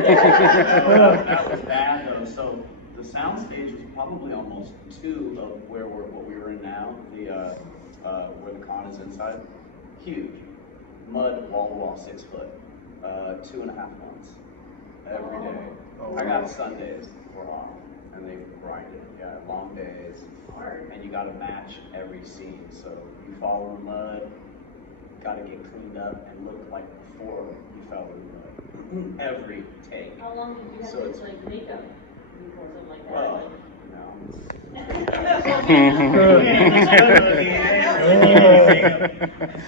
That was bad though. So the soundstage was probably almost 2 of what we were in now. Where the con is inside, huge, mud wall to wall, 6 foot, 2.5 months every day. I got Sundays for a while, and they grinded. Yeah, long days, and you got to match every scene. So you fall in the mud, got to get cleaned up and look like before you fell in the mud. Every take. How long did you have So to like makeup before something like that? Well, Like,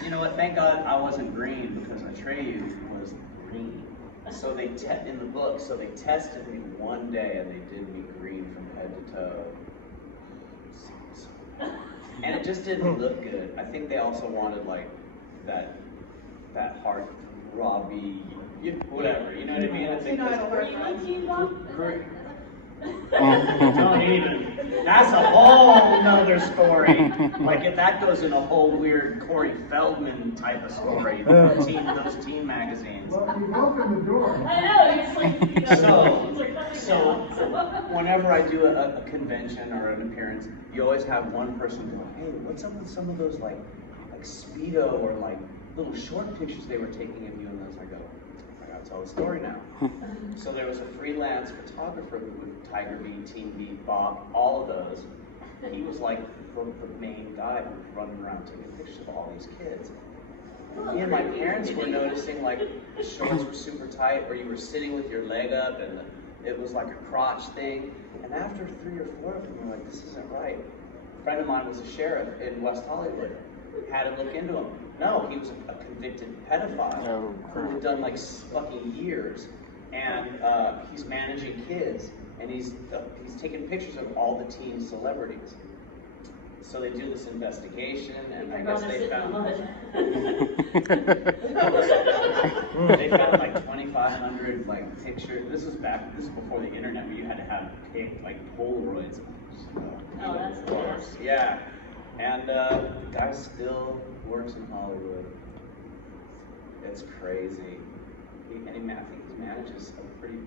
you know what? Thank God I wasn't green because Atreyu was green. So they in the book. So they tested me one day and they did me green from head to toe, and it just didn't look good. I think they also wanted like that heart Robbie, whatever. You know what I mean? I think don't even. That's a whole nother story. Like if that goes in a whole weird Corey Feldman type of story, those teen magazines. Well, you open the door. I know, it's like, So whenever I do a convention or an appearance, you always have one person go, hey, what's up with some of those like Speedo or like little short pictures they were taking of you and those? I go, I gotta tell the story now. So there was a freelance photographer with Tiger Beat, Team Beat, Bob, all of those. He was like the main guy who was running around taking pictures of all these kids. Me and my parents were noticing like the shorts were super tight, or you were sitting with your leg up, and it was like a crotch thing. And after 3 or 4 of them, we're like, this isn't right. A friend of mine was a sheriff in West Hollywood. Had to look into him. No, he was a convicted pedophile who had done like fucking years, and he's managing kids, and he's taking pictures of all the teen celebrities. So they do this investigation, and I guess they found they found like 2,500 like pictures. This is before the internet, where you had to have like Polaroids. oh, that's the worst. Yeah. And the guy still works in Hollywood. It's crazy. I think he manages a pretty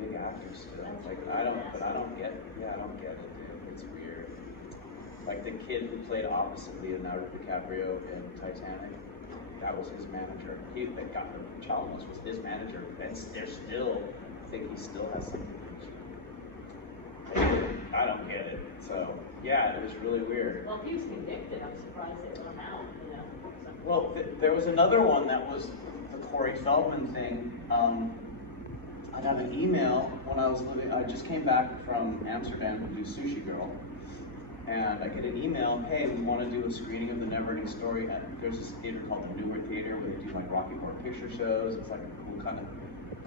big actor still. Like I don't get it, dude. It's weird. Like the kid who played opposite Leonardo DiCaprio in Titanic, that was his manager. That got the child was his manager, and they're still. I think he still has something. I don't get it. So yeah, it was really weird. Well, if he was convicted, I'm surprised they let him out, you know. So. Well, there was another one that was the Corey Feldman thing. I got an email when I just came back from Amsterdam to do Sushi Girl. And I get an email, hey, we want to do a screening of the Neverending story. There's this theater called the Newer Theater where they do like Rocky Horror Picture Shows. It's like a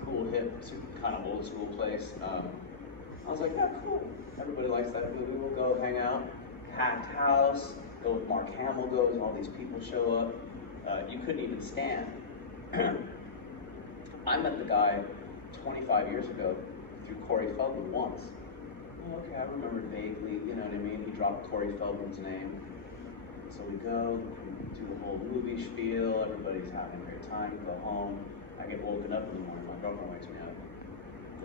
cool, hip, kind of old school place. I was like, yeah, cool. Everybody likes that movie. We'll go hang out. Packed house. Go with Mark Hamill goes. All these people show up. You couldn't even stand. I met the guy 25 years ago through Corey Feldman once. Oh, okay, I remember vaguely. You know what I mean? He dropped Corey Feldman's name. So we go, do the whole movie spiel. Everybody's having a great time. Go home. I get woken up in the morning. My girlfriend wakes me up.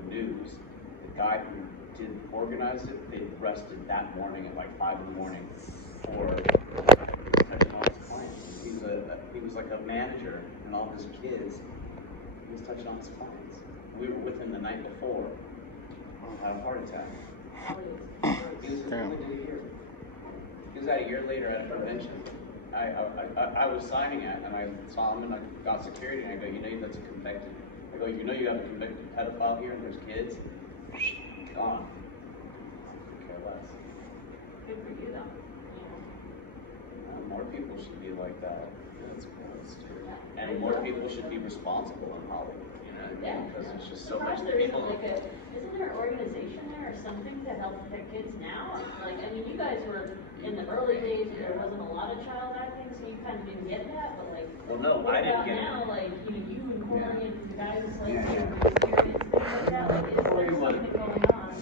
The news. The guy who organized it, they arrested that morning at like 5 in the morning for touching on his clients. He was like a manager, and all his kids, he was touching on his clients. We were with him the night before. Had a heart attack. He was only did a year. He was at a year later at a convention. I was signing it, and I saw him, and I got security, and I go, you know that's a convicted. I go, you know you have a convicted pedophile here, and there's kids. Gone. Care less. Good for you, though. More people should be like that. That's gross, too. And more people should be responsible in Hollywood. You know what I mean? Because there's just so much people. Isn't there an organization there or something to help protect kids now? Like, I mean, you guys were in the early days where there wasn't a lot of child acting, so you kind of didn't get that. But like, well, no, I didn't get now, it. Like, you and Corey and the guys like Yeah. things like that. Like, is there something going on?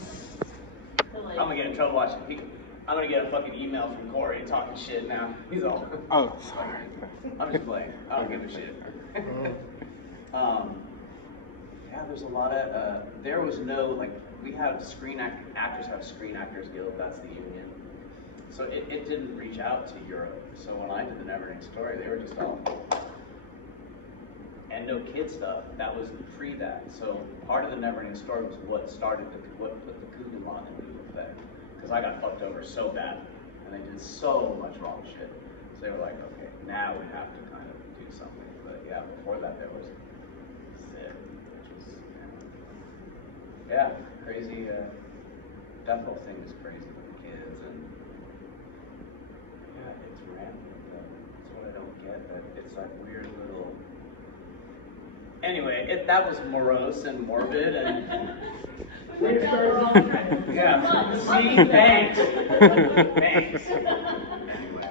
I'm gonna get in trouble watching people. I'm gonna get a fucking email from Corey talking shit now. He's all. Oh, sorry. I'm just playing. I don't give a shit. there's a lot of, there was no, like, we have actors have Screen Actors Guild, that's the union. So it didn't reach out to Europe. So when I did the Neverending story, they were just all, and no kid stuff, that was pre that. So part of the Neverending story was what put the Google on into effect. Because I got fucked over so bad, and they did so much wrong shit. So they were like, okay, now we have to kind of do something. But yeah, before that there was Zip, which was, yeah, crazy. That whole thing is crazy with the kids, and yeah, it's random. That's what I don't get. That it's like weird little. Anyway, that was morose and morbid and. Yeah. See, thanks. Thanks. Anyway,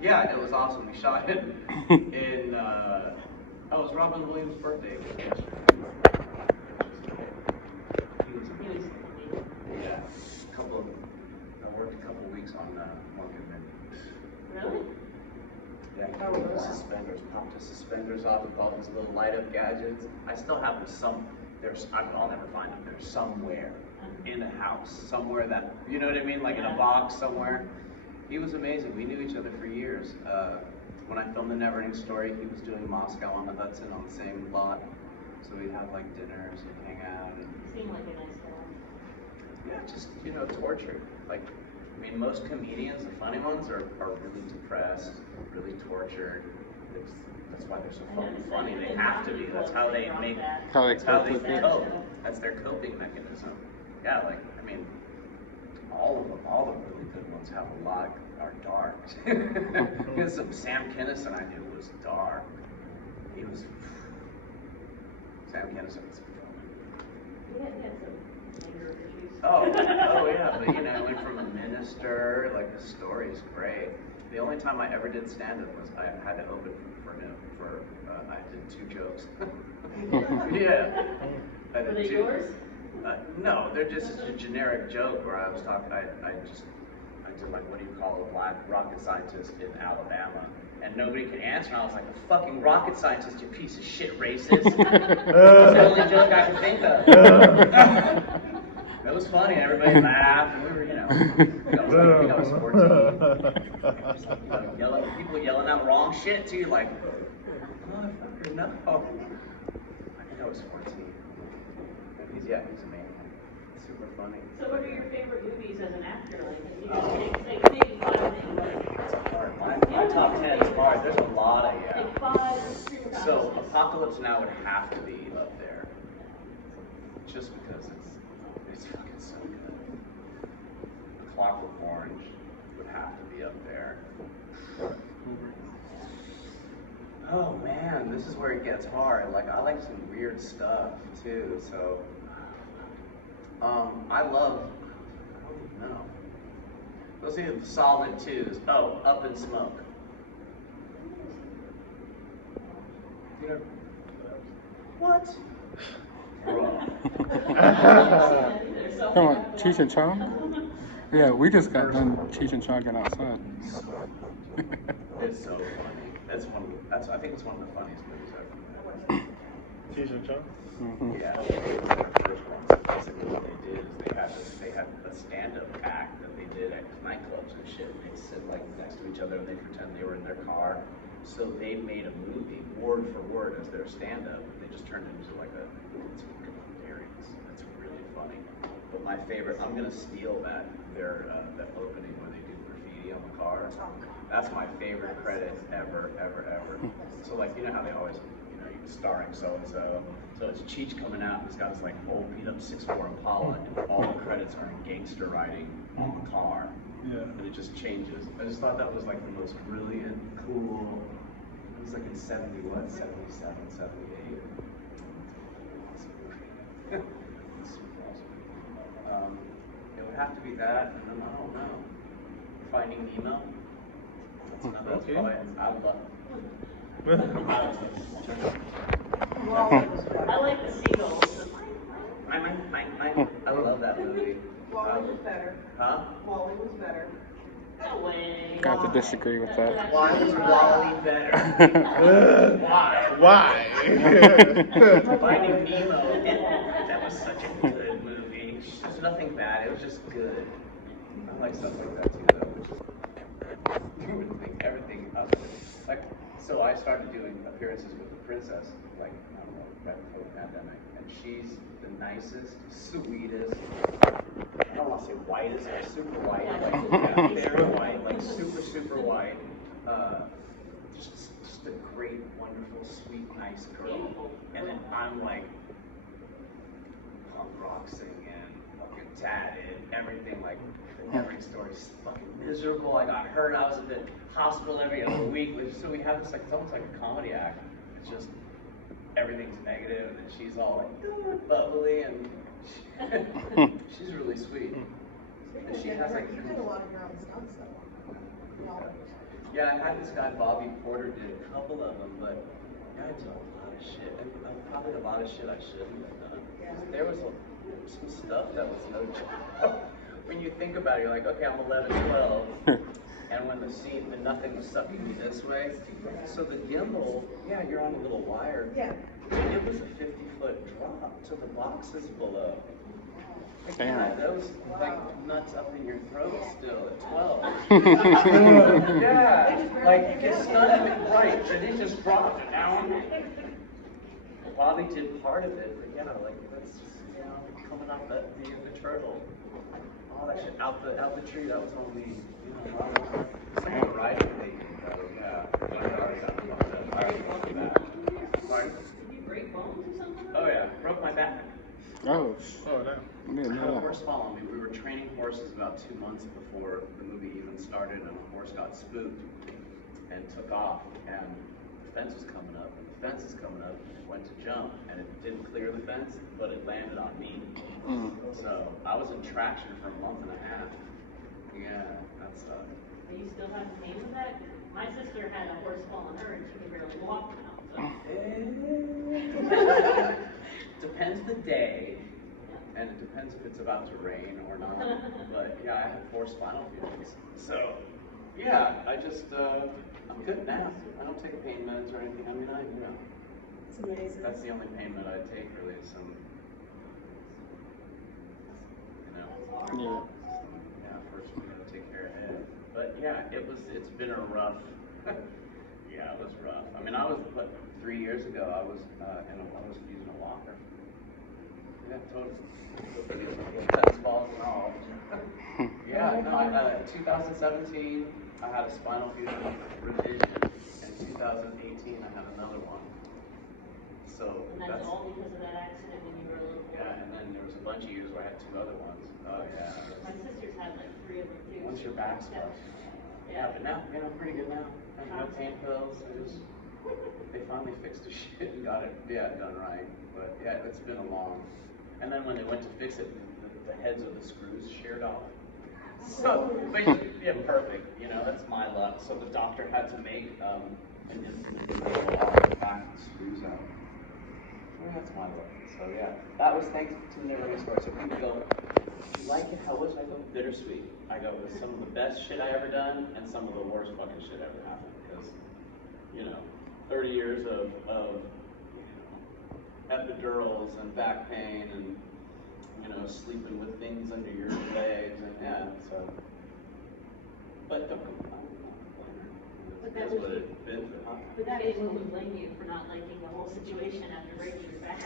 yeah, it was awesome. We shot it in. Oh, it was Robin Williams' birthday yesterday. Yeah, I worked a couple of weeks on Morgan. Really? Yeah, the suspenders, popped the suspenders off with all these little light up gadgets. I still have them I'll never find them. They're somewhere in a house, somewhere that, you know what I mean? Like in a box somewhere. He was amazing. We knew each other for years. When I filmed the Neverending story, he was doing Moscow on the Hudson on the same lot. So we'd have like dinners and hang out. And, you seem like a nice guy. yeah, just, tortured. Like, I mean, most comedians, the funny ones, are really depressed, really tortured. That's why they're so fucking funny. They have to be. That's how they make. That's how they cope. That's their coping mechanism. Yeah, like, I mean, all the really good ones have a lot are dark. Because Sam Kinison I knew was dark. He was. Sam Kinison was. He had some anger issues. Oh yeah, but went from a minister, like the story's great. The only time I ever did stand-up was I had to open for him I did 2 jokes. Yeah. Were they yours? No, they're just a generic joke where I was talking, I did like, what do you call a black rocket scientist in Alabama? And nobody could answer, and I was like, a fucking rocket scientist, you piece of shit racist. That's the only joke I could think of. It was funny, and everybody laughed, and we were, I think I was 14. People yelling out wrong shit too, like, motherfucker, no. I think I was 14. And he's amazing. Super funny. So what are your favorite movies as an actor? Like maybe 5 things. It's hard. My top 10 is hard. There's a lot of, Like 5. So Apocalypse Now would have to be up there. Just because it's fucking so good. Clockwork Orange would have to be up there. Oh man, this is where it gets hard. Like, I like some weird stuff too, so I don't know. Those are the solid 2s. Oh, Up in Smoke. What? Bro. Come on, Cheech and Chong? Yeah, we just got done Cheech and Chong getting outside. It's so funny. I think it's one of the funniest movies ever. Cheech and Chong? Mm-hmm. Yeah, it was their first one. Basically what they did is they had a stand-up act that they did at nightclubs and shit. And they'd sit like next to each other and they pretend they were in their car. So they made a movie word for word as their stand-up. They just turned it into like it's fucking hilarious. It's really funny. But my favorite, I'm gonna steal that opening where they do graffiti on the car. That's my favorite credit ever. So like, how they always, starring so-and-so. So it's Cheech coming out, and he's got this like old beat up 6'4" Impala, and all the credits are in gangster writing on the car. Yeah. And it just changes. I just thought that was like the most brilliant, cool. It was like in 77, 78. It's super awesome. It would have to be that, and then I don't know. Finding Nemo. That's another. Okay. I love. I like the seagulls. I love that movie. Wally was better. Huh? Wally was better. No way. Got to disagree with that. Why was Wally better? Why? Finding Nemo. That was such a good movie. There's nothing bad. It was just good. I like stuff like that too, though. You would think everything up. Like, so I started doing appearances with the princess, like, I don't know, right before the pandemic, and she's the nicest, sweetest. I don't want to say whitest, but super white, like, yeah, very white, like super white. Just a great, wonderful, sweet, nice girl. And then I'm like punk rock singing, fucking tatted, everything, like the Neverending story's fucking miserable. I got hurt. I was in the hospital every other week. So we have this like, it's almost like a comedy act. It's just everything's negative, and she's all like bubbly, and she's really sweet. And she has like, you did a lot of your own stunts though. yeah, I had this guy Bobby Porter did a couple of them, but yeah, I did a lot of shit, and probably a lot of shit I shouldn't have done. There was some stuff that was no joke. When you think about it, you're like, okay, I'm 11, 12, and when nothing was sucking me this way, so the gimbal, yeah, you're on a little wire. Yeah. It was a 50-foot drop to the boxes below. Damn. That was like nuts up in your throat still at 12. Yeah, like it's not right. So they just dropped it down. Bobby did part of it, but yeah, like that's just, you know, coming off the turtle. All that shit out the tree. That was only, you know, some of the riding thing. Yeah. Pardon? Did you break bones or something? Oh yeah, broke my back. Oh, Oh, damn. I didn't I had a know that. horse fall on me. We were training horses about 2 months before the movie even started, and a horse got spooked and took off, and the fence was coming up, and the fence is coming up, and it went to jump, and it didn't clear the fence, but it landed on me. So I was in traction for a month and a half. Yeah, that sucked. Are you still having pain with that? My sister had a horse fall on her and she can barely walk now. Depends the day, and it depends if it's about to rain or not. But yeah, I had 4 spinal fusions. So yeah, I'm good now. I don't take pain meds or anything. I mean, It's amazing. that's the only pain med I take really is some, first we gotta take care of it. But yeah, it's been a rough, yeah, it was rough. I mean, I was, 3 years ago, I was using a walker. Yeah, totally. Tennis balls and all. Yeah, no, 2017, I had a spinal fusion revision. In 2018, I had another one. So And that's all because of that accident when you were a little boy. yeah, and then there was a bunch of years where I had 2 other ones. Oh yeah. My sister's had like 3 of them too. Once your back's fucked. Yeah, but now, I'm pretty good now. I have no pain pills. They finally fixed the shit and got it, done right. But yeah, it's been a long. And then when they went to fix it, the heads of the screws sheared off. So, but yeah, perfect. You know, that's my luck. So the doctor had to make all the back screws out. Well, that's my luck. So yeah, that was thanks to the Neverending story. So people go, "Do you like it? How was it?" I go, bittersweet. I go, with some of the best shit I ever done and some of the worst fucking shit ever happened. Because, 30 years of epidurals and back pain and, sleeping with things under your legs and yeah, so. But don't complain. That's what it's been. But that is what would blame you for not liking the whole situation after breaking your back.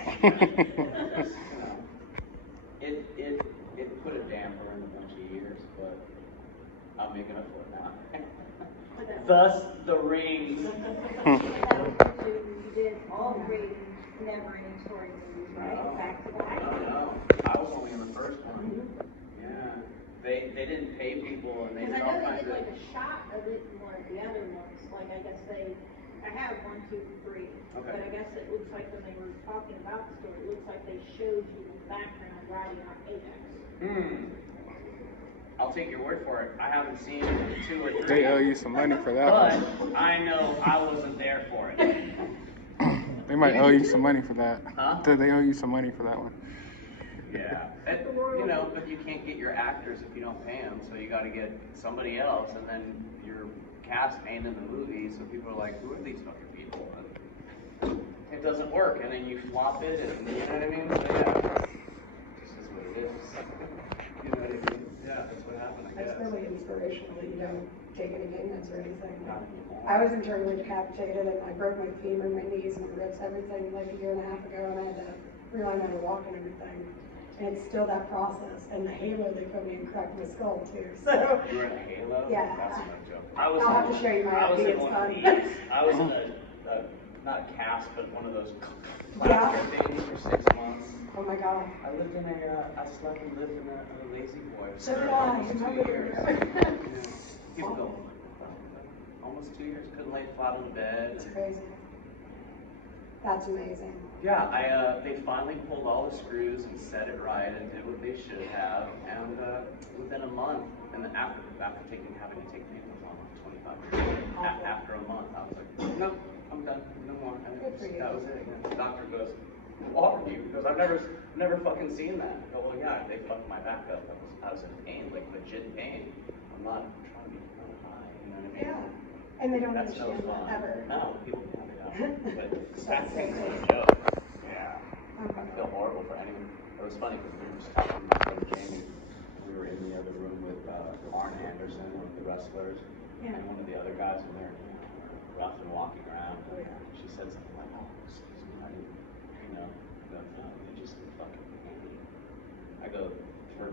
It put a damper in a bunch of years, but I'm making up for it now. Thus, the rings. You did all 3 Neverending story movies, right? Back to back. No, I was only in the first one. Yeah, they didn't pay people, and they Because did I all know they kinds did of. like a shot of it in one of the other ones. Like I guess I have 1, 2, 3. Okay. But I guess it looks like when they were talking about the story, it looks like they showed you in the background riding on Apex. I'll take your word for it. I haven't seen 2 or 3. They owe you some money for that But one. I know I wasn't there for it. They might owe you some money for that. Huh? They owe you some money for that one. Yeah, and, you know, but you can't get your actors if you don't pay them, so you got to get somebody else, and then your cast ain't in the movie, so people are like, who are these fucking people? And it doesn't work, and then you flop it, and you know what I mean? So yeah, this is what it is. You know what I mean? Yeah, that's what happened, I guess. That's really inspirational that you don't take any payments or anything. I was internally decapitated and I broke my femur, my knees, my ribs, everything like a year and a half ago, and I had to relearn how to walk and everything. And it's still that process. And the halo they put me in cracked my skull too. So You were in a halo? Yeah. That's no joke. I'll have to show you my I was ID, in it's one funny. of these. I was in not a cast, but one of those Yeah. plaster things for 6 months. Oh my god. I lived in I slept and lived in a lazy boy So for did I. almost 2 years. Keep going. Almost 2 years, couldn't lay flat on the bed. It's crazy. That's amazing. Yeah, they finally pulled all the screws and set it right and did what they should have. And within a month, and then after having to take payments on 25 years, after a month, I was like, nope, I'm done, no more. And Good for you. that was it. And the doctor goes, who are you? Because I've never fucking seen that. I go, well, yeah, they fucked my back up. I was in pain, like legit pain. I'm not trying to be high, you know what I mean? Yeah. And they don't That's no understand fun. that ever. No, people don't. But That's that's so no cool. joke. Yeah. Okay. I feel horrible for anyone. It was funny because we were just talking about friend Jamie. We were in the other room with Arn Anderson, one of the wrestlers, Yeah. and one of the other guys in there, rough and walking around. Oh, yeah. She said something like, "Oh, excuse me, I didn't, you know, no, they just fucking hate me." I go, for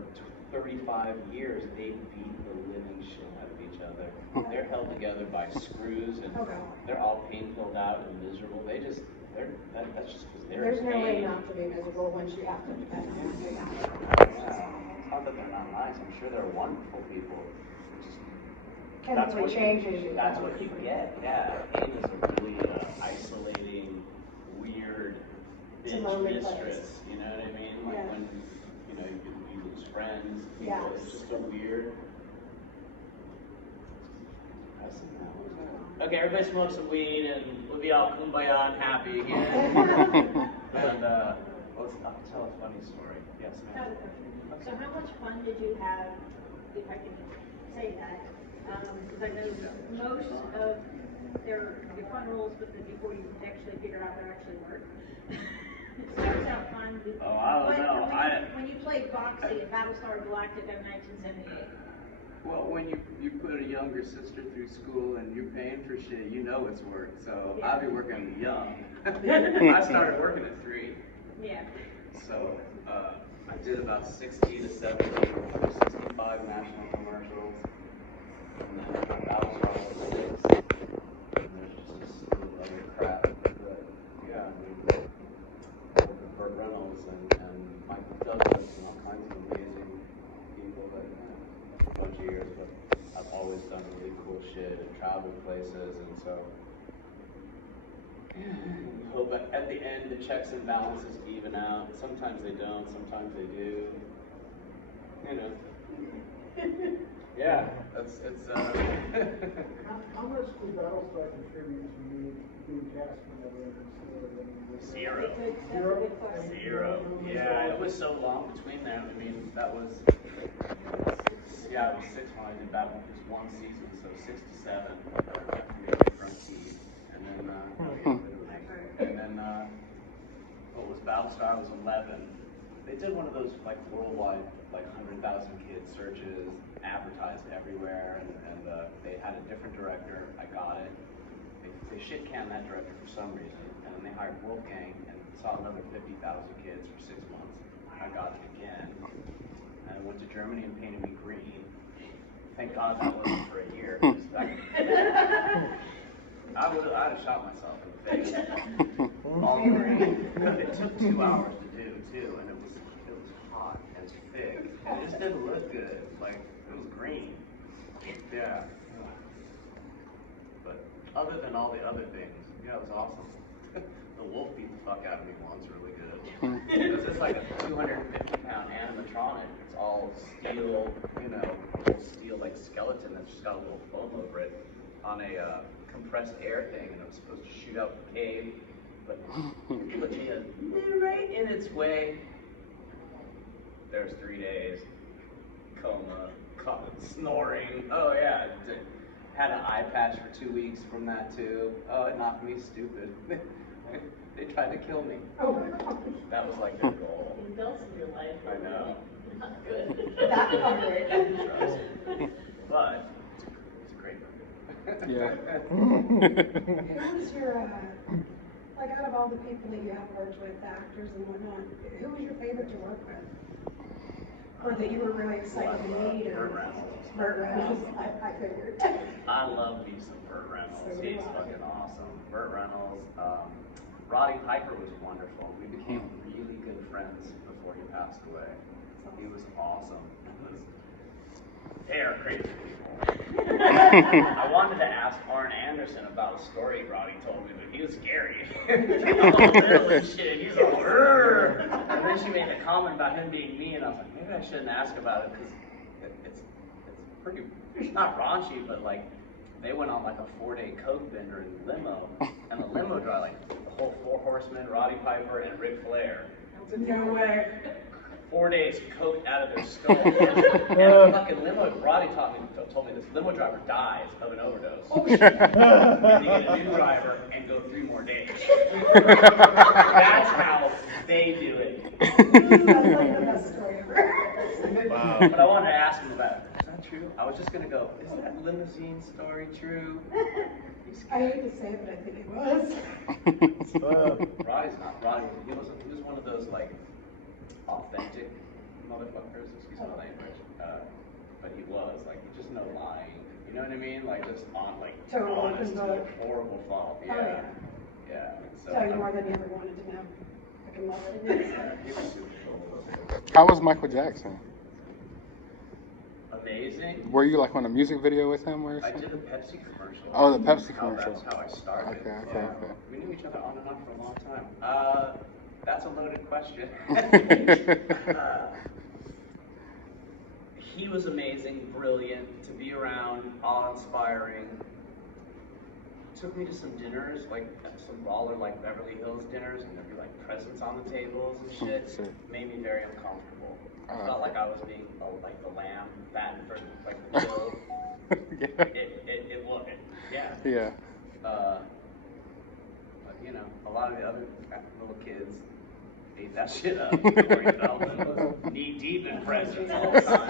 35 years, they beat the living shit out of each other. They're held together by screws, and Okay. they're all pain-filled out and miserable. That's just because they're There's in no way pain. not to be miserable once you have to depend on it. Yeah. It's not that they're not nice. I'm sure they're wonderful people. Just, And what changes you. That's what you get. Yeah, pain is a really isolating, weird It's a binge lonely mistress. place. You know what I mean? Like Yeah. when you lose friends. People, Yes. It's just a weird. Okay, everybody smoke some weed and we'll be all kumbaya and happy again. And I'll tell a funny story. Yes, ma'am. So how much fun did you have, if I can say that? Because I know most of their fun rules, but then before you actually figure out they actually work. It starts out fun. Oh, I don't know. When you played Boxy at Battlestar Galactica in 1978. Well, when you put a younger sister through school and you're paying for shit, you know it's work. So Yeah. I'll be working young. I started working at 3. Yeah. So I did about 60 to 70, 65 national commercials. And then Battlestar was 6. And there's just a slew of other crap. But yeah, I mean, Burt Reynolds and Michael Douglas and all kinds of amazing people that a bunch of years, but I've always done really cool shit and traveled places, and so hope at the end the checks and balances even out. Sometimes they don't, sometimes they do. You know. Yeah, it's How much did Battlestar contribute to you being cast in Neverending? Zero. That's a good question. Zero. Yeah, it was so long between them. I mean, that was, yeah, it was 6 when I did that one. It was 1 season, so 6 to 7 from T. And then, what was Battlestar was 11. They did one of those like worldwide, like 100,000 kids searches, advertised everywhere, and they had a different director. I got it. They shit canned that director for some reason, and then they hired Wolfgang and saw another 50,000 kids for 6 months. I got it again, and I went to Germany and painted me green. Thank God that wasn't for a year. I'd have shot myself in the face. All green. It took 2 hours to do too, and it was hot and thick. It just didn't look good. Like it was green. Yeah. But other than all the other things, yeah, it was awesome. The wolf beat the fuck out of me once, really good. This is like a 250-pound animatronic. It's all steel, little steel like skeleton that's just got a little foam over it on a compressed air thing, and it was supposed to shoot out the cave, but put me right in its way. there's 3 days, coma, snoring. Oh yeah, had an eye patch for 2 weeks from that too. Oh, it knocked me stupid. They tried to kill me. Oh my gosh. That was like their goal. You built in your life. I know. Not good. That's not great. But it's a great movie. Yeah. Who was your, like out of all the people that you have worked with, actors and whatnot, who was your favorite to work with? Or that you were really excited to meet? Or Burt Reynolds. Burt Reynolds, I figured. I love me some Burt Reynolds. He's fucking awesome. Burt Reynolds. Roddy Piper was wonderful. We became really good friends before he passed away. He was awesome. They are crazy people. I wanted to ask Arn Anderson about a story Roddy told me, but he was scary. All little and shit. He's like, "Urgh." And then she made a comment about him being me, and I was like, maybe I shouldn't ask about it because it's pretty, it's not raunchy, but like they went on like a 4-day coke bender in the limo, and the limo driver, like the whole 4 horsemen, Roddy Piper and Ric Flair. No way. 4 days coked out of their skull. And the fucking limo, Roddy told me this limo driver dies of an overdose. Oh shit. And they get a new driver and go 3 more days. That's how they do it. That's like the best story ever. Wow. But I wanted to ask him about it. Is that true? I was just gonna go, is that limousine story true? I hate to say it, but I think it was. Roddy's not. Roddy, he was one of those like authentic motherfuckers, excuse my language. But he was like, just no lying. You know what I mean? Like just Total honest to a open book. horrible fault. Oh, Yeah. yeah. Yeah. So, Tell you more than you ever wanted to know. I can love it. he was super cool. How was Michael Jackson? Amazing. Were you like on a music video with him or I something? did a Pepsi commercial. Oh, the Pepsi That's commercial. how I started. Okay. We knew each other on and off for a long time. That's a loaded question. He was amazing, brilliant, to be around, awe-inspiring. Took me to some dinners, like some baller like Beverly Hills dinners, and there'd be like presents on the tables and shit. Made me very uncomfortable. I felt like I was being like the lamb fattened for like the kill. It wasn't. Yeah. Yeah. But you know, a lot of the other little kids ate that shit up. Corey Feldman was knee deep in presents all the time.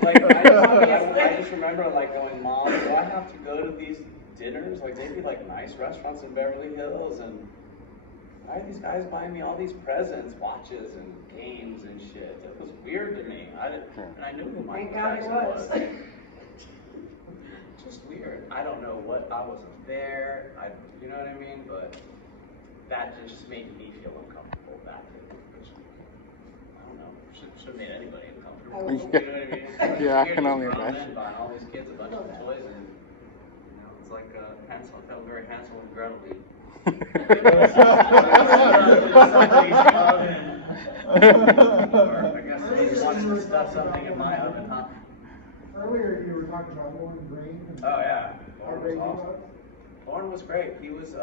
Like I just remember like going, Mom, do I have to go to these dinners? Like they'd be like nice restaurants in Beverly Hills, and why are these guys buying me all these presents, watches and games and shit? It was weird to me. And I knew who Michael Jackson was. Just weird. I don't know what, I wasn't there. You know what I mean? But that just made me feel uncomfortable back then. Which, I don't know, should have made anybody uncomfortable. You know what I mean? Yeah, I Weird, can these only grown imagine. men buying all these kids a bunch of toys, and you know, it's like Hansel, felt very Hansel and Gretel-y. Somebody's oven. Or I guess somebody wanted to stuff something in my oven, huh? Earlier, you were talking about Lauren Green. Oh yeah, How Lauren big was he awesome. was? Lauren was great. He was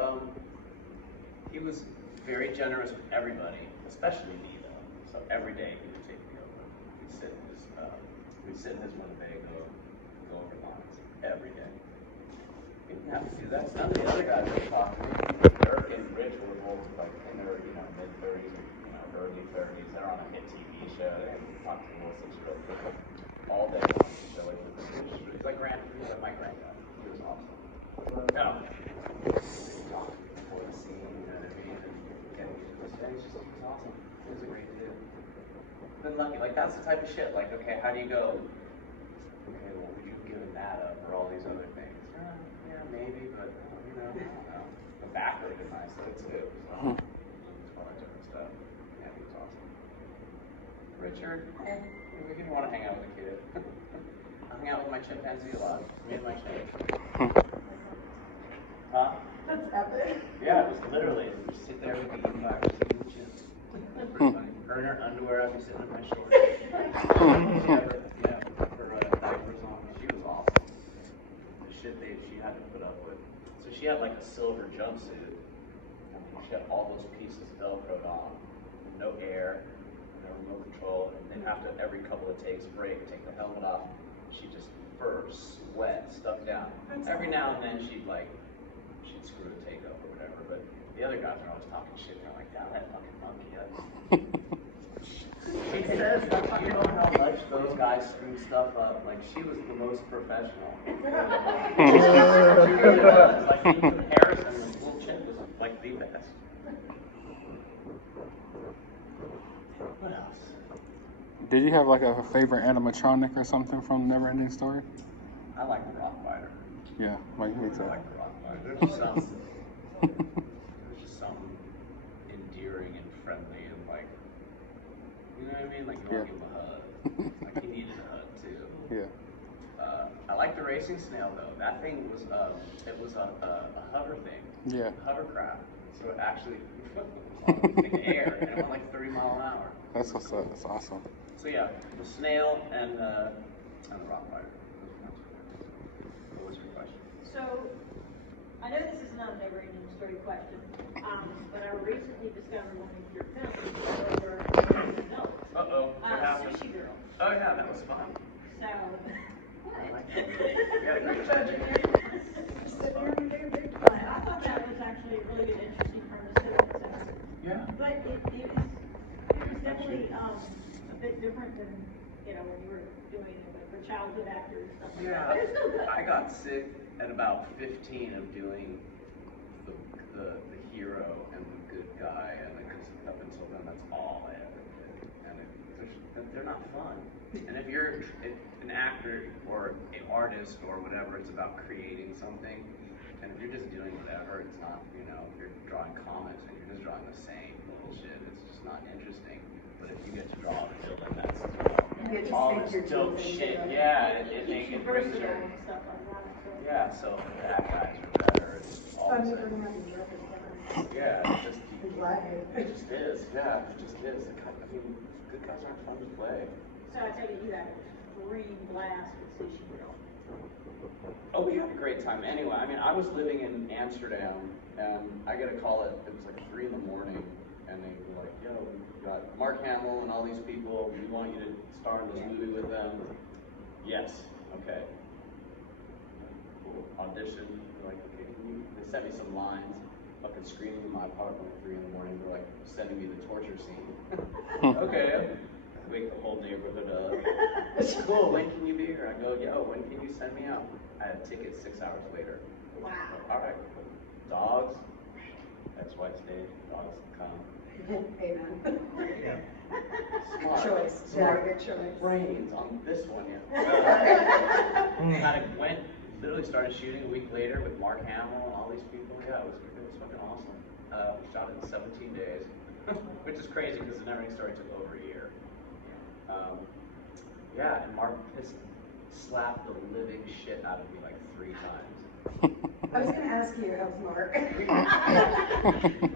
very generous with everybody, especially me though. So every day he would take me over. We'd sit in his Winnebago, go over lines every day. We didn't have to do that. None of the other guys were talking to me. Dirk and Rich were both like in their mid-30s, early 30s. They're on a hit TV show. They had to talk to little 6-year-old all day long. So like, he's like my granddad. He was awesome. No. Before the scene, you know what I mean? And he's awesome. He was a great dude. Been lucky. Like that's the type of shit. Like, okay, how do you go? Okay, well, would you have given that up or all these other things? Yeah, maybe, but you know, I don't know. The back would have been nice though too. So, all that different stuff. Yeah, he was awesome. Richard, we didn't want to hang out with a kid. I hung out with my chimpanzee a lot. Me and my chimp. Huh? That's epic. Yeah, it was literally, we just sit there with the e-bike, just eating chips. Pretty funny. Her in her underwear, I'd be sitting on my shoulders. Yeah, her diapers on. She was awesome. The shit she had to put up with. So she had like a silver jumpsuit. And she had all those pieces Velcroed on. No air. no remote control, and they'd have to, every couple of takes, break, take the helmet off. She'd just fur, sweat, stuff down. Every now and then she'd screw a take up or whatever, but the other guys are always talking shit. They're like, "Damn, that fucking monkey." She says, you know how much those guys screwed stuff up? Like, she was the most professional. She really was. Like, in comparison, this little chick was like the best. What else? Did you have like a favorite animatronic or something from Neverending Story? I like the Rock Fighter. Yeah, like me too. I like the Rock Fighter. There's just something endearing and friendly and like, you know what I mean? Like, you want to give him a hug. Like, he needed a hug too. Yeah. I like the racing snail though. That thing was, it was a hover thing. Yeah. Hovercraft. So it actually was in the air and it went like 30 miles an hour. That's what's up. That's awesome. So yeah, the snail and the Rock Fighter. What was your question? So, I know this is not a Neverending Story question, but I recently discovered one of your films over adults. Uh-oh, what happened? Sushi Girl. Oh yeah, that was fun. So, I like that. We had a great time. but I thought that was actually a really good, interesting premise to it. So. Yeah. But it was definitely a bit different than, when you were doing it for childhood actors and stuff like that. But it's still good. I got sick at about 15 of doing the hero and the good guy, and because up until then, that's all I ever did. And they're not fun. And if you're an actor or an artist or whatever, it's about creating something. And if you're just doing whatever, it's not, if you're drawing comics and you're just drawing the same bullshit, it's just not interesting. But if you get to draw it, then that's all this dope shit. Yeah, it brings your, stuff like that. yeah, so bad guys are better. It's all the same. Yeah, it just is. Yeah, it just is. I mean, good guys aren't fun to play. So I tell you, you had a green blast with Sushi Girl. Oh, we had a great time. Anyway, I mean, I was living in Amsterdam, and I get a call it was like 3 in the morning, and they were like, "Yo, we got Mark Hamill and all these people. We want you to star in this movie with them." Yes. Okay. Cool. Audition. They're like, okay, they sent me some lines. Fucking screaming in my apartment at 3 in the morning. They're like sending me the torture scene. Okay. Wake the whole neighborhood up. Cool, when can you be here? I go, yo, when can you send me out? I had tickets 6 hours later. Wow. All right. Dogs. Ex-wife stage. Dogs come. Amen. Yeah. Smart. Choice. Smart. Yeah, good choice. Brains on this one, yeah. Literally started shooting a week later with Mark Hamill and all these people. Yeah, it was fucking awesome. We shot it in 17 days, which is crazy because the Neverending Story took over a year. Yeah, and Mark slapped the living shit out of me like 3 times. I was gonna ask you, how's Mark?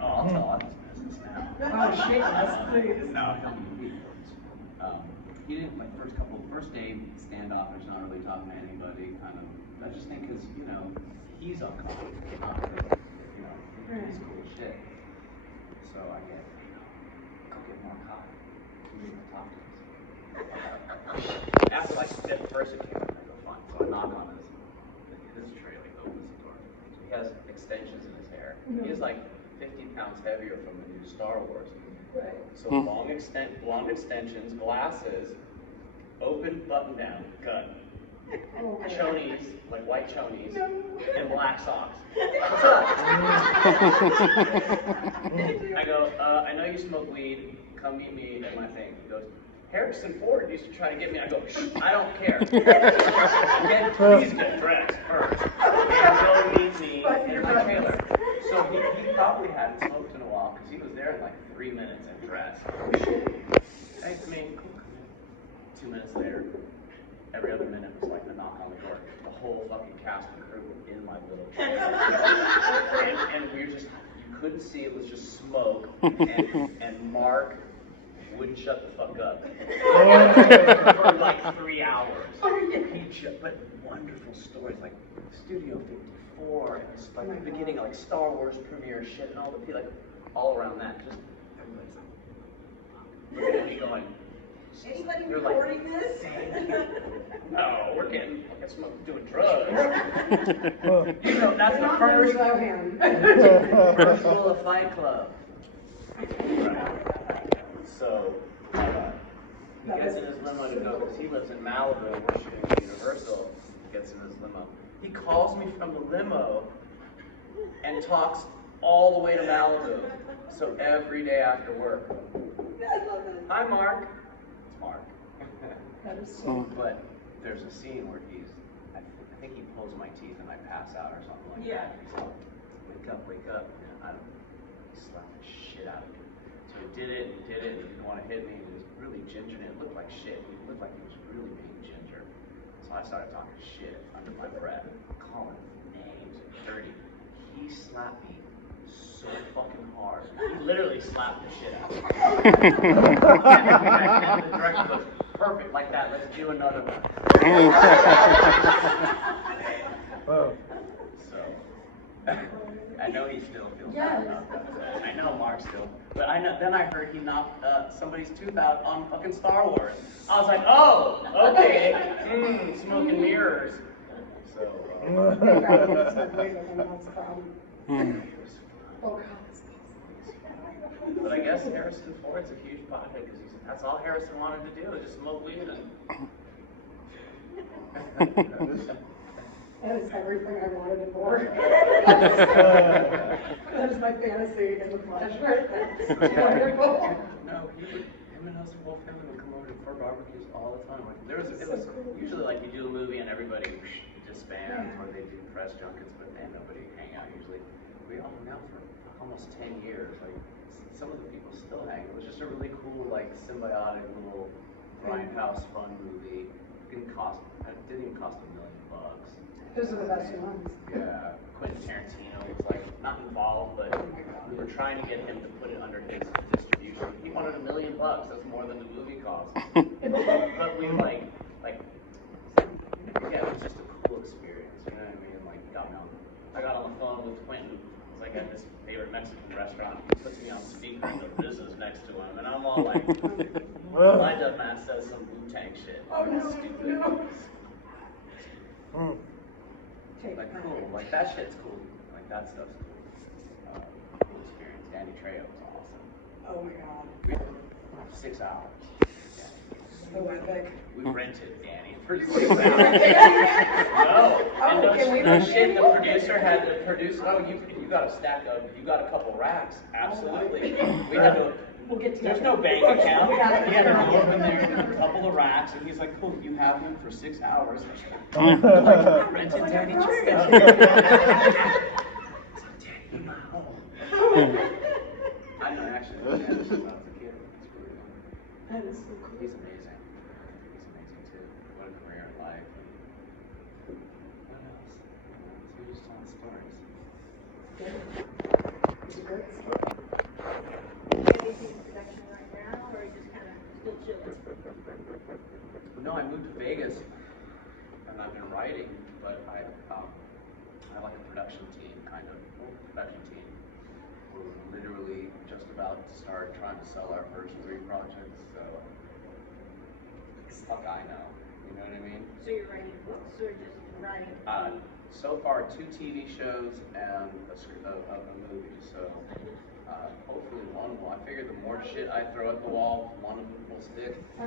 Oh, I'll tell all his business now. Oh shit, yes, please. No, he didn't, like, first day standoffish, not really talking to anybody, kind of. I just think because, he's uncomfortable, not really, he's cool as shit. So I get, go get more coffee. You need to talk to us. After like the 5th person came in, I go, fine. So I knock on his tray, like opens the door. So he has extensions in his hair. He is like 50 pounds heavier from the new Star Wars. Right. So long extensions, glasses, open button down, gun. Chonies, like white chonies, and black socks. What's up? I go, I know you smoke weed. Come meet me at my thing. He goes, Harrison Ford used to try to get me. I go, I don't care. Please get dressed first. And go meet me in my trailer. So he probably hadn't smoked in a while because he was there in like 3 minutes and dressed. Thanks, me. 2 minutes later. Every other minute was like the knock on the door. The whole fucking cast and crew were in my little trailer. and we were just, you couldn't see, it was just smoke. And Mark wouldn't shut the fuck up. For like 3 hours. But wonderful stories, like Studio 54, and it's like the beginning of like Star Wars premiere shit, and all the people, like all around that. Just everybody's like, And me going, Anybody You're like- recording this? no, we're getting smoked doing drugs. You know, that's the Not first rule of Fight Club. So, he gets in his limo to go, because he lives in Malibu, and we're shooting at Universal. He gets in his limo. He calls me from the limo and talks all the way to Malibu. So every day after work. I love it. Hi, Mark. It's Mark. That is so But there's a scene where I think he pulls my teeth and I pass out or something like that. He's like, wake up. And I don't, he slapped the shit out of me. So he did it, and he didn't want to hit me, and he was really ginger, and it looked like shit. He looked like he was really being ginger. So I started talking shit under my breath, calling names and dirty. He slapped me so fucking hard. He literally slapped the shit out of me. And the director goes, perfect, like that, let's do another one. So, I know he still feels bad about that. I know Mark still. But then I heard he knocked somebody's tooth out on fucking Star Wars. I was like, oh, okay. Smoke and mirrors. So, but I guess Harrison Ford's a huge pothead because that's all Harrison wanted to do, was just smoke weed and. That is everything I wanted it for. That is my fantasy in the flesh right there. It's wonderful. No, him and us whole family would come over to for barbecues all the time. Like, it was usually like you do a movie and everybody disbands, or they do press junkets, but man, nobody hang out usually. We all hung out for almost 10 years. Like, some of the people still hang. It was just a really cool, like, symbiotic little grindhouse fun movie. It didn't even cost $1 million. Those are the best ones. Yeah, Quentin Tarantino was like not involved, but we were trying to get him to put it under his distribution. He wanted $1 million. That's more than the movie cost. But we yeah, it was just a cool experience. You know what I mean? Like, I got on the phone with Quentin. I was like at this favorite Mexican restaurant. He puts me on speaker in the business next to him, and I'm all like, my dumb ass says some Wu-Tang shit. Stupid. Like, cool, like that shit's cool. Like, that stuff's cool. Cool experience. Danny Trejo was awesome. Oh my god. 6 hours. So epic. We rented Danny for 6 hours. No. And no shit, the producer had to produce, you got a stack of, you got a couple racks. Absolutely. We had to. There's no bank account. He had to go in there with a couple of racks, and he's like, cool, you have him for 6 hours. Like, rented Danny Trejo. Danny, no. I know, actually, when I was a kid. That is so cool. He's amazing. He's amazing too. What a career in life. What else? So we're just telling stories. It's a great story. Anything in production right now, or are you just kind of still chilling? No, I moved to Vegas, and I've been writing, but I have like a production team, production team. We're literally just about to start trying to sell our first 3 projects, so fuck I know. You know what I mean? So you're writing books, or just writing? So far, 2 TV shows and a movie, so hopefully one will. I figure the more shit I throw at the wall, one of them will stick. You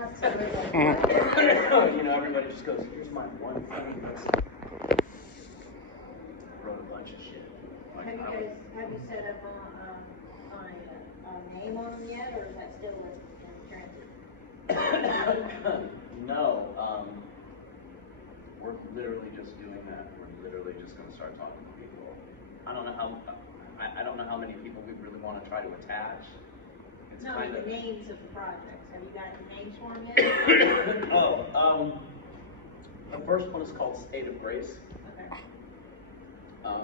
know, everybody just goes, here's my one thing. Wrote a bunch of shit. Like, Have you set up a name on them yet, or is that still in transit? No, we're literally just doing that. We're literally just going to start talking to people. I don't know how many people we really want to try to attach. It's No, kind the of names of the projects. Have you got any names for them yet? The first one is called State of Grace. Okay. How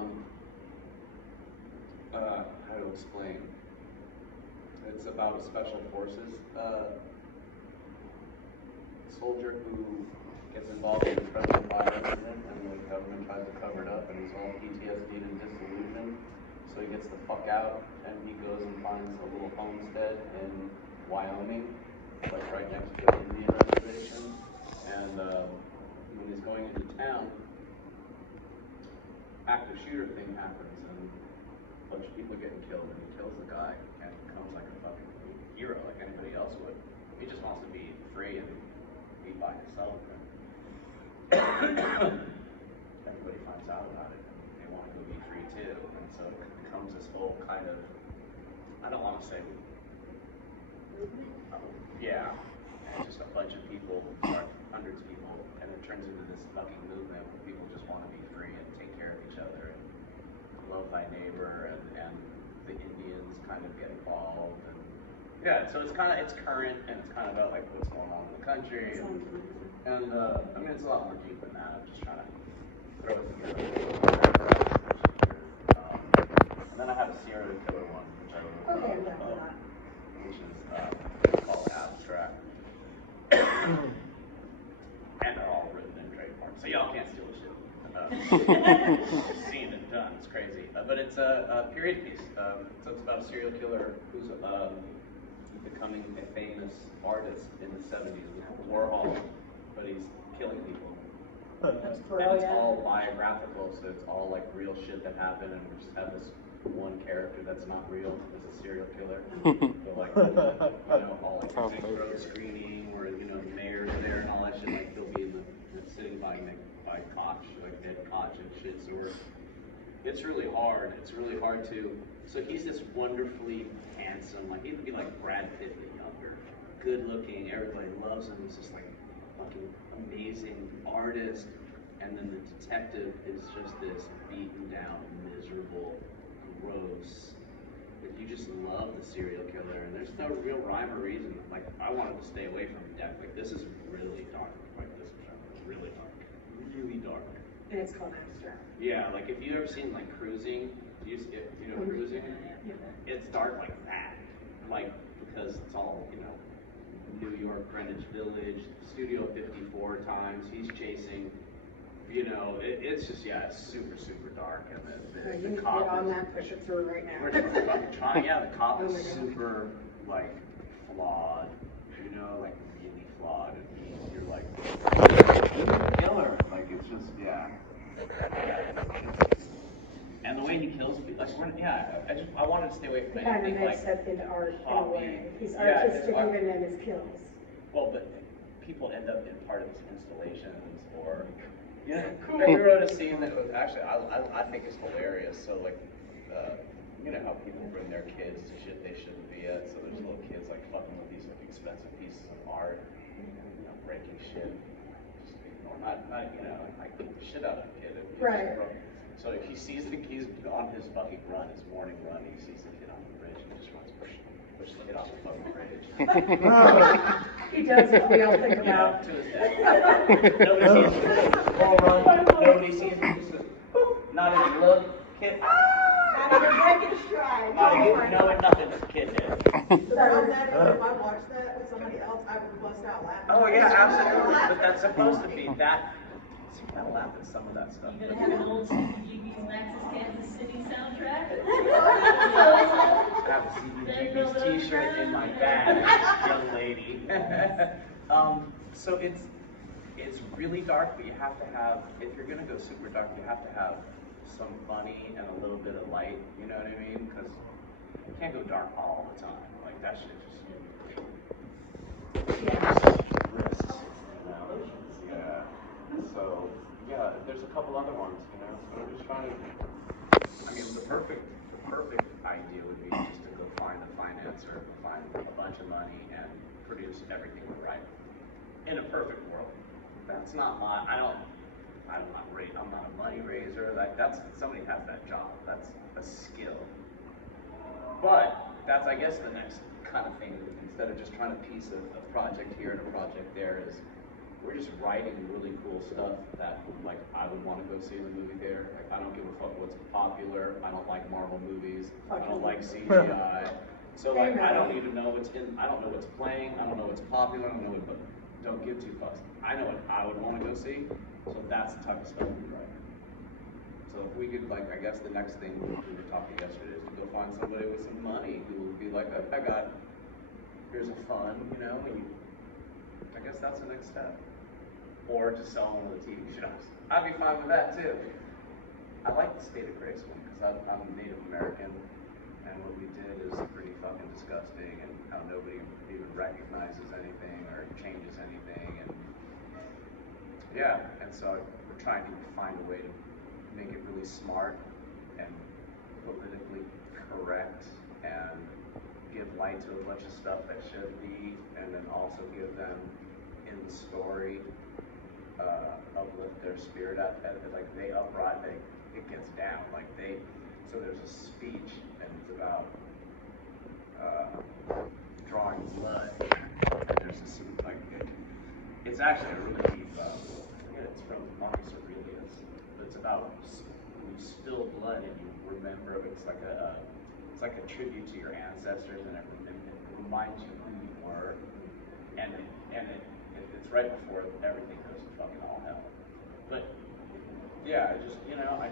to explain? It's about a special forces soldier who gets involved in a president violence incident, and the government tries to cover it up, and he's all PTSD and disillusioned. So he gets the fuck out, and he goes and finds a little homestead in Wyoming, like right next to the Indian reservation. And when he's going into town, active shooter thing happens, and a bunch of people are getting killed, and he kills the guy, and becomes like a fucking hero, like anybody else would. He just wants to be free and be by himself. Everybody finds out about it, and they want to go be free too. And so it becomes this whole kind of, I don't want to say, yeah, it's just a bunch of people, hundreds of people, and it turns into this fucking movement where people just want to be free and take care of each other and love thy neighbor, and the Indians kind of get involved, and yeah, so it's current, and it's kind of about like what's going on in the country, and I mean it's a lot more deep than that. I'm just trying to throw it together. And then I have a serial killer one, which I wrote Okay, about, which is called Abstract. And they're all written in trademark, so y'all can't steal the shit. Just seeing it done, it's crazy. But it's a period piece. So it's about a serial killer who's becoming a famous artist in the 70s with Warhol, but he's killing people. That's And brilliant. it's all biographical, so it's all like real shit that happened, and we just have this one character that's not real, is a serial killer. So like, all like Sounds big road screening, where the mayor's there and all that shit. Like he'll be in the sitting by Koch, like dead Koch and shit. So it's really hard. It's really hard to. So he's this wonderfully handsome, like he'd be like Brad Pitt but younger, good looking. Everybody loves him. He's just like fucking amazing artist. And then the detective is just this beaten down, miserable, gross. But you just love the serial killer, and there's no real rhyme or reason. Like I wanted to stay away from death. Like this is really dark. Like this is really dark, really dark. And it's called Abstract. Yeah, like if you ever seen like Cruising, you know Cruising, it's dark like that. Like because it's all New York, Greenwich Village, Studio 54 times. He's chasing. It's just it's super super dark, and You need the to cop get on is. that, push it through right now. We're just trying, yeah, the cop Oh is my God. super, like, flawed, like, really flawed, and you're like, he's a killer, like, it's just, yeah. And the way he kills people, like, I wanted to stay away from He kind of anything, makes like, that into art in a hobby. way. He's Yeah, it's artistic art. even in his kills. Well, but people end up in part of his installations, or, we wrote a scene that was, actually, I think is hilarious, so, like, how people bring their kids to shit they shouldn't be at. So there's little kids like fucking with these like expensive pieces of art, breaking shit. Or not like shit out of the kid. Right. So he sees he's on his fucking run, his morning run. He sees the kid on the bridge and just runs push the kid off the fucking bridge. He does what we all think about. To his death. Nobody sees him. Nobody sees him. He just says, boop, not even look, kid. Not even breaking stride. Nothing, just kid dead. If I watched that with somebody else, I would bust out laughing. Oh yeah, absolutely. But that's supposed to be that. So you gotta laugh at some of that stuff. You gonna have an old CBGB's Max's Kansas City soundtrack? I have a CBGB's t-shirt in my bag, young lady. So it's really dark, but you have to have, if you're gonna go super dark, you have to have some funny and a little bit of light, you know what I mean? Because you can't go dark all the time. Like that shit just risks, Yeah. So there's a couple other ones, So we're just trying to. I mean, the perfect idea would be just to go find a financer, find a bunch of money, and produce everything we write. In a perfect world. That's not my. I'm not a money raiser. That's somebody has that job. That's a skill. But that's, I guess, the next kind of thing. Instead of just trying to piece a project here and a project there, is we're just writing really cool stuff that like I would want to go see in the movie theater. Like I don't give a fuck what's popular. I don't like Marvel movies. I don't like CGI. So like I don't need to know what's in. I don't know what's playing. I don't know what's popular. I don't know what. Don't give two fucks. I know what I would want to go see. So that's the type of stuff we write. So if we could, I guess the next thing we were talking yesterday is to go find somebody with some money who would be like, I got here's a fun, you know, I guess that's the next step. Or to sell one of the TV shows. I'd be fine with that too. I like the State of Grace one because I'm Native American, and what we did is pretty fucking disgusting, and how nobody even recognizes anything or changes anything, and yeah, and so we're trying to find a way to make it really smart and politically correct and give light to a bunch of stuff that should be, and then also give them in the story uplift their spirit up, like they upright, it gets down, like so there's a speech and it's about drawing blood. There's this like it's actually a really deep. I forget, it's from Marcus Aurelius, but it's about when you spill blood and you remember. It's like a tribute to your ancestors, and it reminds you who you were, and it's right before everything goes to fucking all hell. But yeah, I just feel like I have to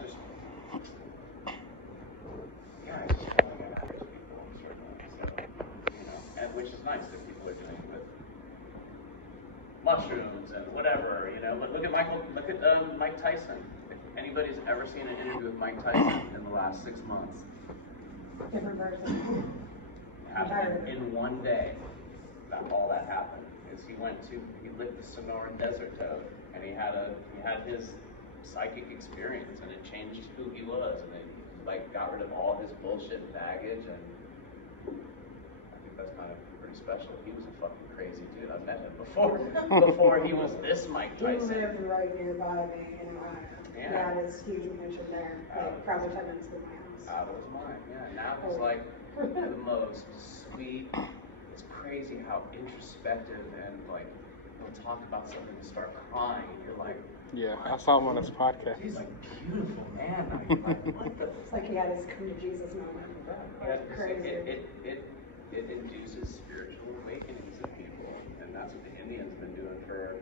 people certainly, so, and which is nice that people are doing it with mushrooms and whatever, Look at Mike Tyson. If anybody's ever seen an interview with Mike Tyson in the last 6 months, Different version. happened in one day. All that happened is he licked the Sonoran Desert toad, and he had his psychic experience, and it changed who he was, and it got rid of all his bullshit and baggage, and I think that's kind of pretty special. He was a fucking crazy dude. I met him before he was this Mike Tyson. He lived right nearby me in Ohio. Yeah. He had his huge mansion there, probably 10 minutes from my house. Out of his mind, yeah. Now he's like the most sweet. It's crazy how introspective and he'll talk about something and start crying. You're like, Yeah, I saw him on his podcast. he's like beautiful man. What the? It's like he had his come to Jesus moment. Yeah, Crazy. it induces spiritual awakenings in people, and that's what the Indians have been doing forever.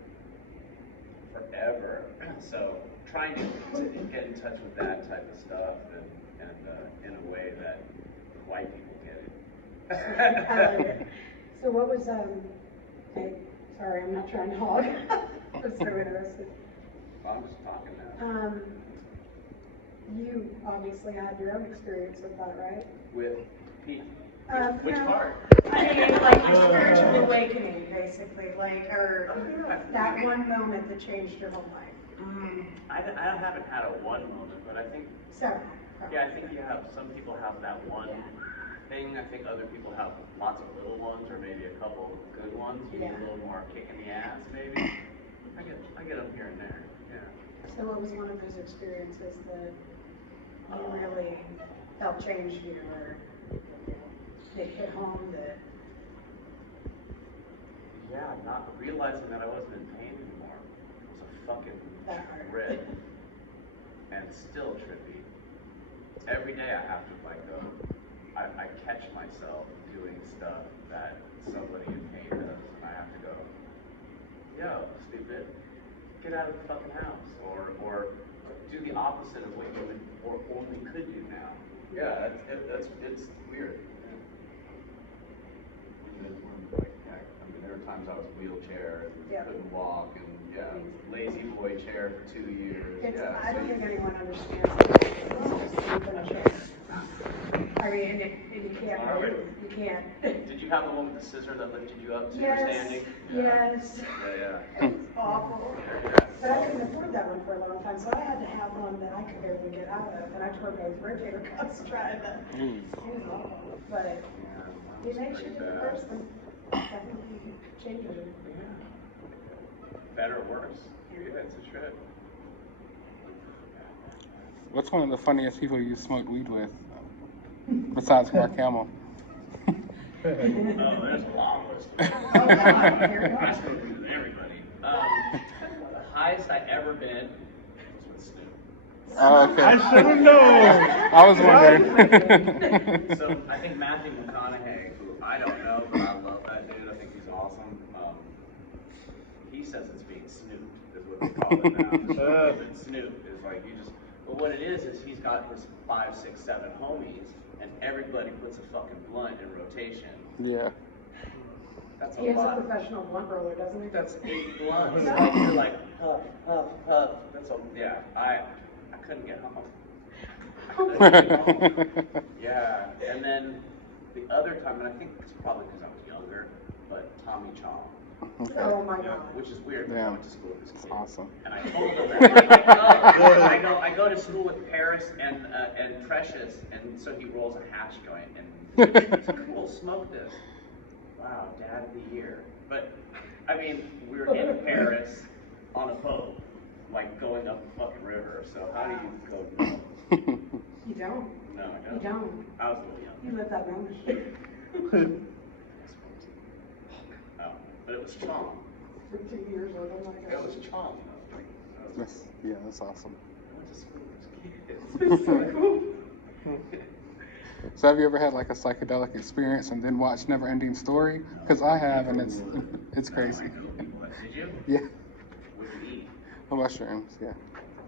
So trying to get in touch with that type of stuff and in a way that white people get it. I like it. So what was, sorry, I'm not trying to hog. I'm so interested. I'm just talking now. You obviously had your own experience with that, right? With Pete. Which no. part? I mean, like your spiritual awakening, basically, or that one moment that changed your whole life. I haven't had a one moment, but I think, Several. yeah, I think some people have that one thing. I think other people have lots of little ones, or maybe a couple of good ones. You need a little more kick in the ass, maybe. I get them here and there, yeah. So what was one of those experiences that you really felt changed you, or that hit home that? Yeah, not realizing that I wasn't in pain anymore. It was a fucking trip, and still trippy. Every day I have to I catch myself doing stuff that somebody in pain does, and I have to go, yo, stupid, get out of the fucking house, or do the opposite of what you would or only could do now. Yeah, it's weird. There were times I was wheelchair and couldn't walk, and lazy boy chair for 2 years. I don't think anyone understands it. It's just sleep in a chair. I mean, and you can't move. You can't. Did you have the one with the scissor that lifted you up to your standing? Yes. Yeah. It's awful. But I couldn't afford that one for a long time, so I had to have one that I could barely get out of, and I tore both rotator cuffs trying to. It was awful, but it makes you a different person. Definitely changes you. Yeah. Better or worse? Yeah, it's a trip. What's one of the funniest people you smoked weed with, besides Mark Hamill? Oh, there's a long list. Oh, God, here it I goes. spoke with everybody. The highest I ever been was with Snoop. Oh, okay. I should have known. I was wondering. So I think Matthew McConaughey, who I don't know, but I love that dude. I think he's awesome. He says it's being snooped, is what they call it now. It's snooped is like you just. But what it is he's got his 5, 6, 7 homies, and everybody puts a fucking blunt in rotation. Yeah. That's He a has a lot. professional blunt roller, doesn't he? That's 8 blunts. Like, you're like, puff, puff, puff. That's a, yeah, I couldn't get home. I couldn't get home. Yeah, and then the other time, and I think it's probably because I was younger, but Tommy Chong. Oh my Yeah, God. which is weird because I Yeah. went to school with this kid. Awesome. And I told him that I go to school with Paris and Precious, and so he rolls a hash joint, and he's cool, smoke this. Wow, Dad of the Year. But I mean, we were in Paris on a boat, like going up the fucking river. So how do you go? No, You don't. I You don't. don't. I was a little young. You live that moment. Oh, but it was Chong. For 2 years with him, like It was Chong. Yeah, that's awesome. I went to school with those kids. It's so cool. So have you ever had like a psychedelic experience and then watched Neverending Story? Because I have, and it's crazy. Did you? Yeah, What did you eat? mushrooms. Yeah,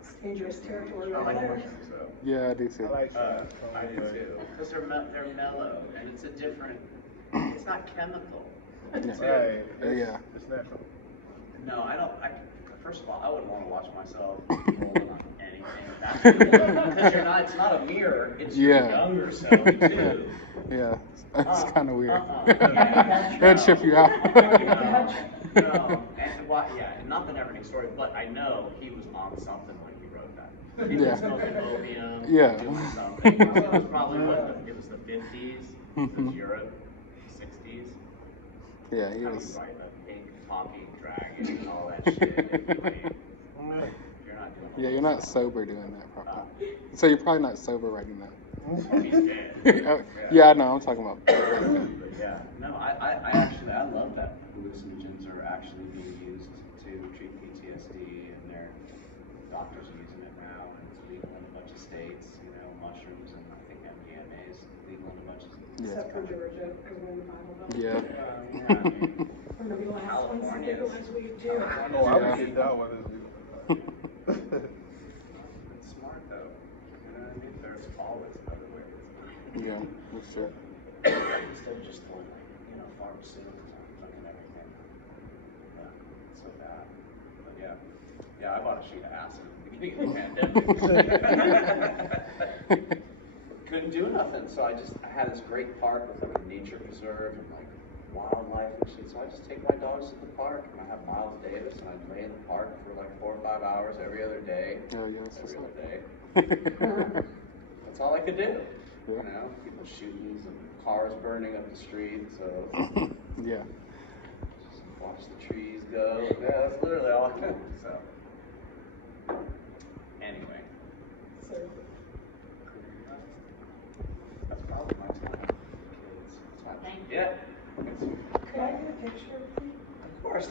It's dangerous territory I right like there. mushrooms though. yeah, I do too. I like I do too. Because they're mellow, and it's a different. It's not chemical. Right. Yeah. It's natural. No, I don't. First of all, I wouldn't want to watch myself rolling on anything. Because you're not. It's not a mirror. It's your Yeah. younger self too. Yeah, it's kind of weird. Yeah, That'd trip you out. No, and why? Yeah, and not the Neverending Story, but I know he was on something when he wrote that. He Yeah. was smoking opium. Yeah. Doing something. It was probably it was the 50s. It was Mhm. Europe, 60s. Yeah, he How do was. you write a pink talking dragon and all that shit? You're not doing Yeah, you're not sober doing that probably. So you're probably not sober writing that. He's dead. Yeah, I know. I'm talking about. But yeah, no, I actually, I love that hallucinogens are actually being used to treat PTSD, and their doctors are using it now, and it's legal in a bunch of states, mushrooms, and I think MDMA is legal in a bunch of states. Yeah. Except for Georgia, because we're in the Bible Belt. Yeah. Yeah, I mean, We're gonna be the last ones to legalize weed too. Oh, I would get that one. it's smart though. You know what I mean? There's always other ways. Yeah, that's true. Instead of just throwing, pharmaceuticals on fucking everything. Yeah, it's so bad. But yeah, I bought a sheet of acid at the beginning of the pandemic. Couldn't do nothing, so I had this great park with like a nature preserve and like wildlife and shit. So I just take my dogs to the park, and I have Miles Davis, and I lay in the park for like 4 or 5 hours every other day. Oh, yeah, that's Every what's other up. day. That's all I could do. Yeah. People shooting and cars burning up the street, so Yeah. just watch the trees go. Yeah, that's literally all I could. So anyway, So, that's probably my time. Kids. That's my Thank Yeah. could I get a picture of you? Of course.